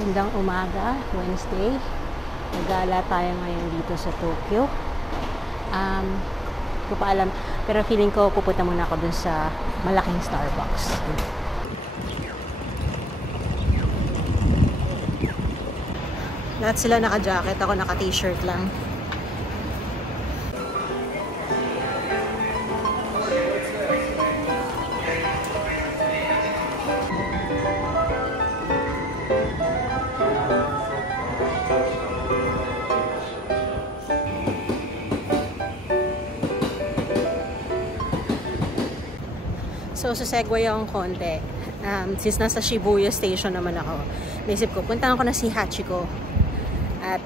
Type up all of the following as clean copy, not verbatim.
Magandang umaga, Wednesday. Nagala tayo ngayon dito sa Tokyo. Hindi ko pa alam, pero feeling ko pupunta muna ako dun sa malaking Starbucks. Lahat sila naka-jacket, ako naka-t-shirt lang. So, segue akong konti. Since nasa Shibuya Station naman ako, naisip ko, puntahan ko na si Hachiko. At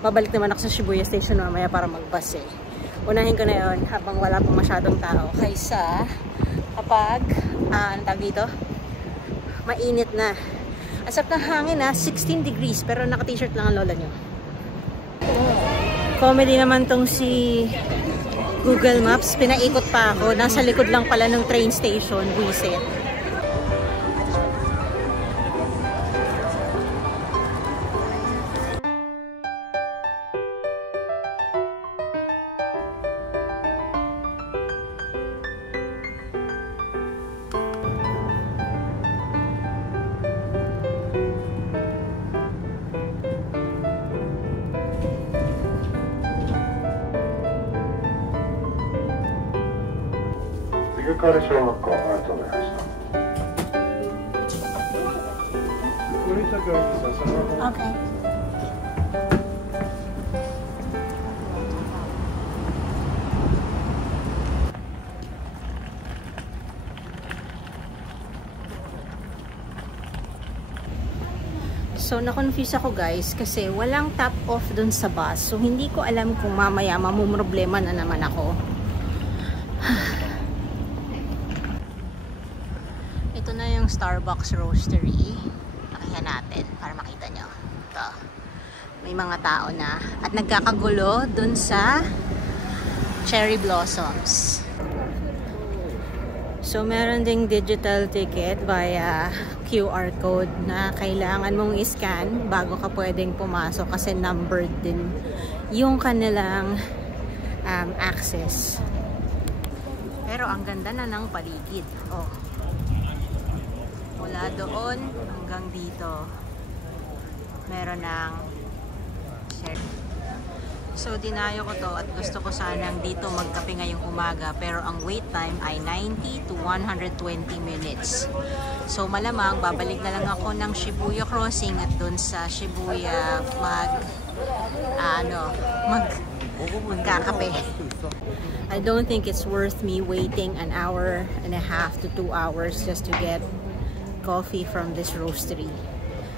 babalik naman ako sa Shibuya Station mamaya para mag-bus eh. Unahin ko na yun habang wala pang masyadong tao. Kaysa kapag, ano tawag dito? Mainit na. Asap ng hangin na, 16 degrees. Pero naka-t-shirt lang ang lola nyo. Comedy naman tong si Google Maps, pinaikot pa ako. Nasa likod lang pala ng train station, Buisit. Okay. So, na-confuse ako guys kasi walang top off dun sa bus. So, hindi ko alam kung mamaya mamumroblema na naman ako. Ito na yung Starbucks Roastery. Pakinggan natin para makita nyo. Ito. May mga tao na. At nagkakagulo dun sa cherry blossoms. So, meron ding digital ticket via QR code na kailangan mong i-scan bago ka pwedeng pumasok kasi numbered din yung kanilang access. Pero ang ganda na ng paligid. Oh. Mula doon hanggang dito. Meron ng cherry. So, dinayo ko to at gusto ko sanang dito magkape ngayong umaga. Pero ang wait time ay 90 to 120 minutes. So, malamang babalik na lang ako ng Shibuya Crossing at doon sa Shibuya magkakape. I don't think it's worth me waiting an hour and a half to 2 hours just to get coffee from this roastery.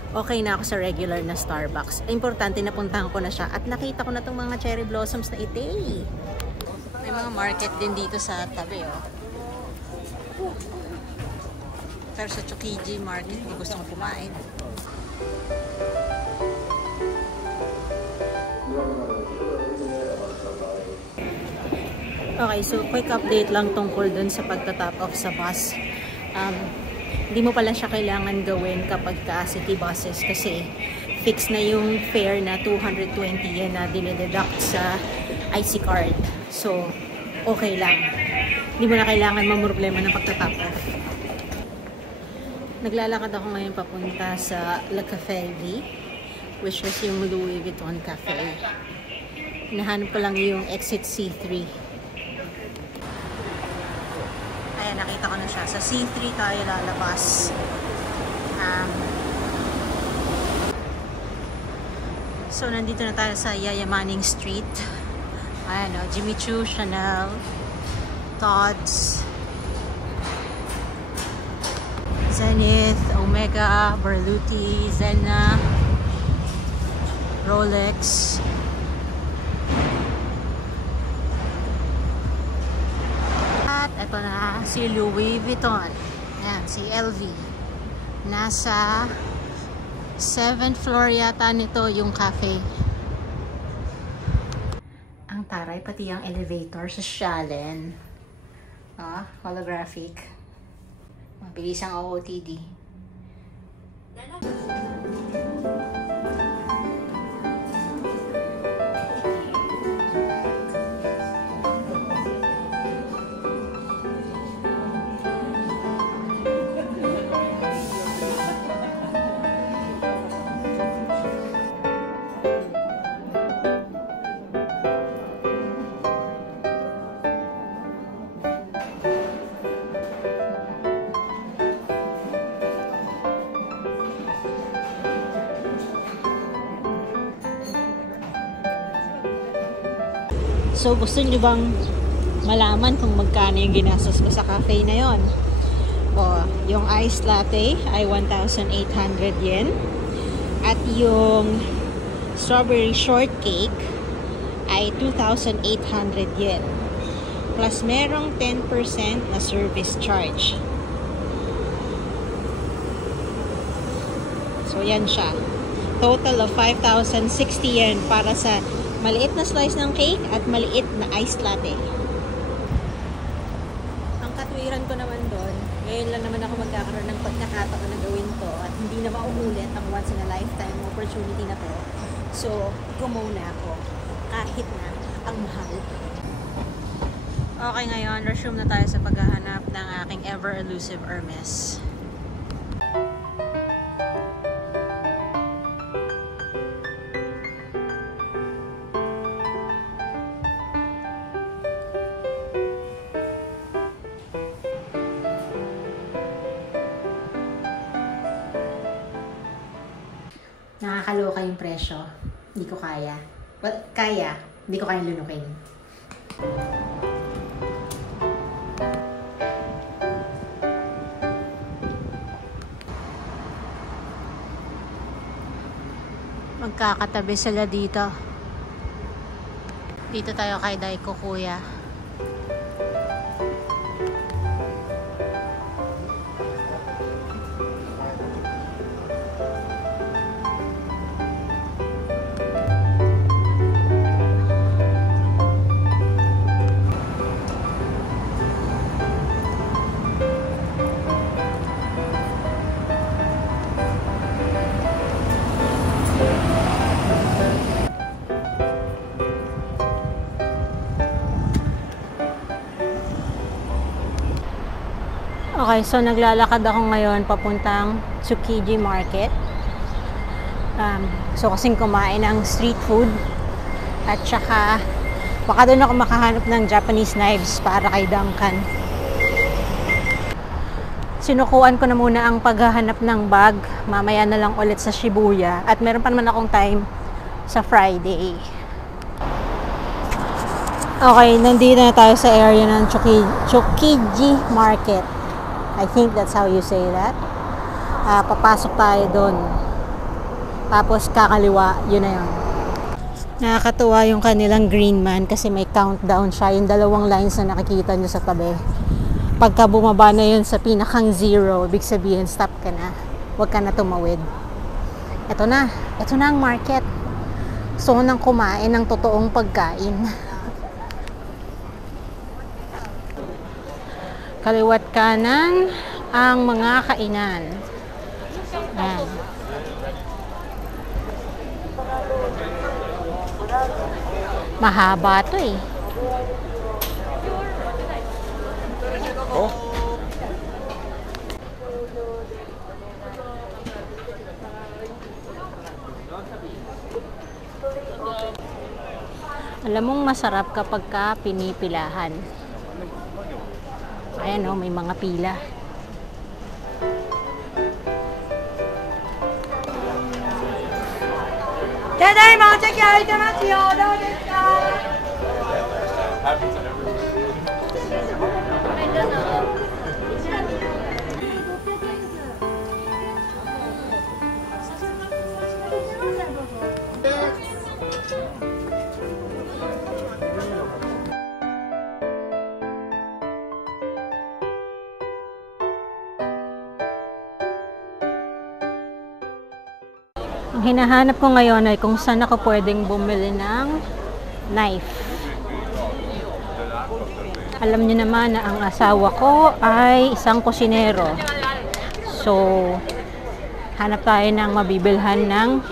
Okay na ako sa regular na Starbucks. Importante na puntahan ko na siya at nakita ko na itong mga cherry blossoms na ite. May mga market din dito sa tabi, oh. Pero sa Chokiji Market, hindi gusto kong kumain. Okay, so quick update lang tungkol dun sa pagta-top off sa bus. Hindi mo pala siya kailangan gawin kapag ka city buses kasi fix na yung fare na 220 yen na dinededuct sa IC card. So, okay lang. Hindi mo na kailangan mamroblema ng pagta-top off. Naglalakad ako ngayon papunta sa Le Café V, which is yung Louis Vuitton Cafe. Hinahanap ko lang yung exit C3. Ayan, nakita ko na siya. Sa C3 tayo lalabas. So, nandito na tayo sa Yayamaning Street. Ayan o, Jimmy Choo, Chanel, Tod's, Zenith, Omega, Berluti, Zena, Rolex. At ito na si Louis Vuitton. Ayan, si LV. Nasa 7th floor yata nito yung cafe. Ang taray, pati yung elevator sa Shalen. Holographic. Mabilis ang OOTD. So, gusto nyo bang malaman kung magkano yung ginastos ko sa cafe na yon? O, yung iced latte ay 1,800 yen. At yung strawberry shortcake ay 2,800 yen. Plus, merong 10% na service charge. So, yan siya. Total of 5,060 yen para sa maliit na slice ng cake at maliit na iced latte. Ang katwiran ko naman doon, ngayon lang naman ako magkakaroon ng pagkakataon na gawin to at hindi na mauulit ang once in a lifetime opportunity na to. So, gumaw na ako kahit na ang mahal. Okay, ngayon, resume na tayo sa paghahanap ng aking ever-elusive Hermes. Nakakaloka yung presyo. Hindi ko kaya. Well, kaya. Hindi ko kaya lunukin. Magkakatabi sila dito. Dito tayo kay Daiko, kuya. Okay, so naglalakad ako ngayon papuntang Tsukiji Market. So kasing kumain ng street food at saka baka doon ako makahanap ng Japanese knives para kay Duncan. Sinukuan ko na muna ang paghahanap ng bag. Mamaya na lang ulit sa Shibuya at meron pa naman akong time sa Friday. Okay, nandito na tayo sa area ng Tsukiji Market. I think that's how you say that. Papasok tayo doon. Tapos kakaliwa, yun na yun. Nakakatuwa yung kanilang green man kasi may countdown siya. Yung dalawang lines na nakikita nyo sa tabi. Pagka bumaba na yun sa pinakang 0, ibig sabihin stop ka na. Huwag ka na tumawid. Ito na ang market. Gusto ko nang kumain ng totoong pagkain. Kaliwat kanan ang mga kainan. Ayan. Mahaba to eh. Oh. Alam mong masarap kapag ka pinipilahan. Ayan o, may mga pila. Tadaima, check out ite masu yo. Dou desu ka? Ang hinahanap ko ngayon ay kung saan ako pwedeng bumili ng knife. Alam niyo naman na ang asawa ko ay isang kusinero. So, Hanap tayo ng mabibilhan ng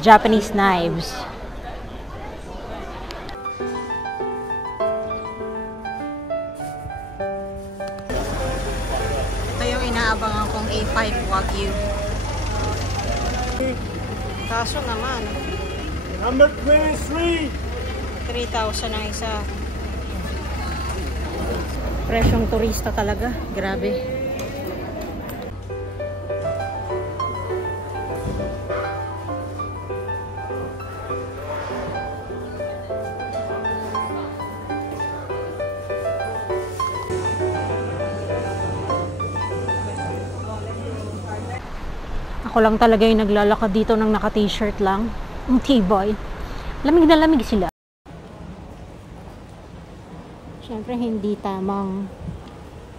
Japanese knives. Ito yung inaabangan kong A5 Wagyu. Kaso naman, Number 23. 3,000 ang isa. Presyong turista talaga. Grabe. Ako lang talaga yung naglalakad dito ng naka-t-shirt lang. Ang tibay. Lamig na lamig sila. Siyempre, hindi tamang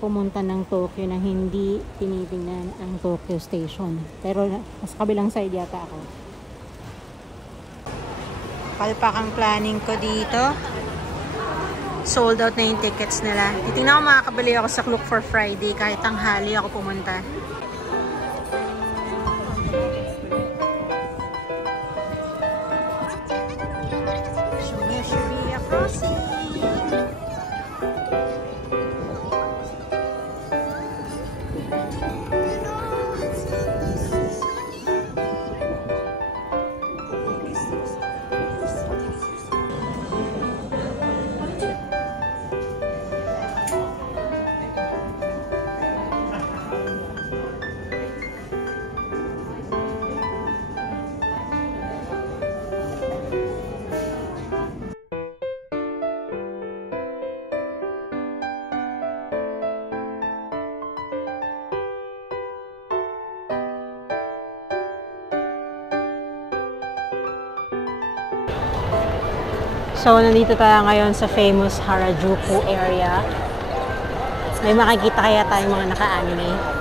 pumunta ng Tokyo na hindi tinitingnan ang Tokyo Station. Pero mas kabilang side yata ako. Palpak ang planning ko dito. Sold out na yung tickets nila. Titingnan ko makakabili ako sa Klook for Friday kahit tanghali ako pumunta. Shibuya Crossing. So, nandito tayo ngayon sa famous Harajuku area. May makikita kaya tayong mga naka-anime.